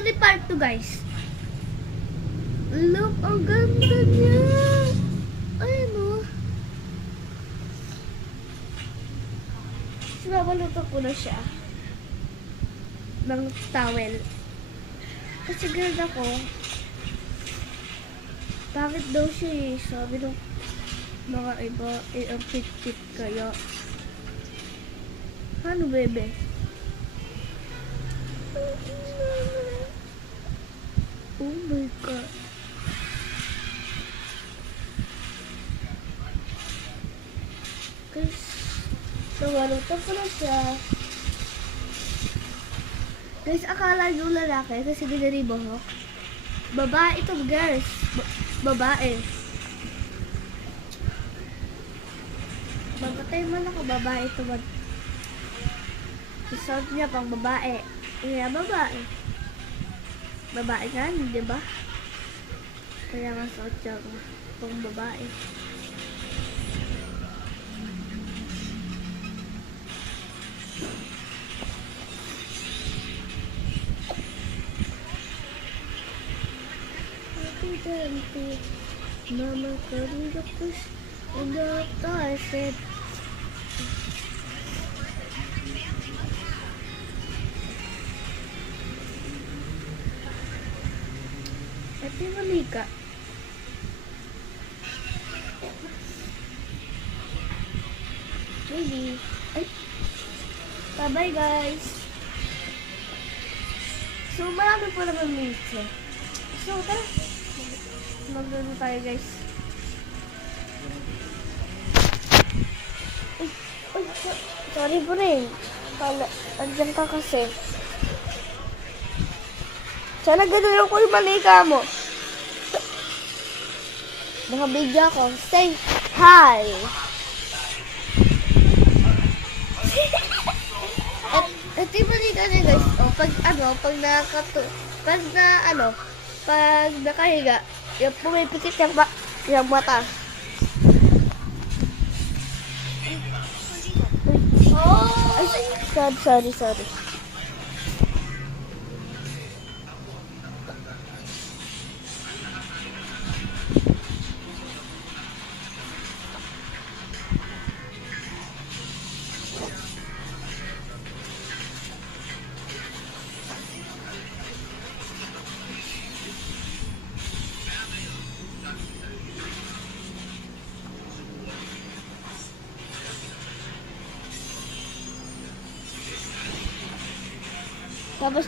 ni part 2, guys. Look, ang ganda niya. Ayun o. Babaluto ko na siya ng towel. Kasi ganda ko. Bakit daw siya eh? Sabi ng mga iba, ang fit-fit kaya. Ano, bebe? Oh my God. Guys, nawaluto ko na siya. Guys, akala nyo lalaki kasi binaribo ko. Babae ito, guys. Babae. Mamatay man ako, babae ito man. Isot niya pang babae. Kaya babae. Babae nga, di ba? Kaya nga suot siya pang babae. Mama couldn't get this and the doctor said Ito yung malika. Maybe. Ay. Bye-bye, guys. So, marami po naman minutes eh. So, tara. Maglaro tayo, guys. Ay, sorry po rin. Andyan ka kasi. Sana ganun ko yung malika mo. Nakabidyo ako. Say hi! Ito yung malika niya, guys. O, pag nakahiga, yung pumipikit yung mata. Ay, sorry. Tapos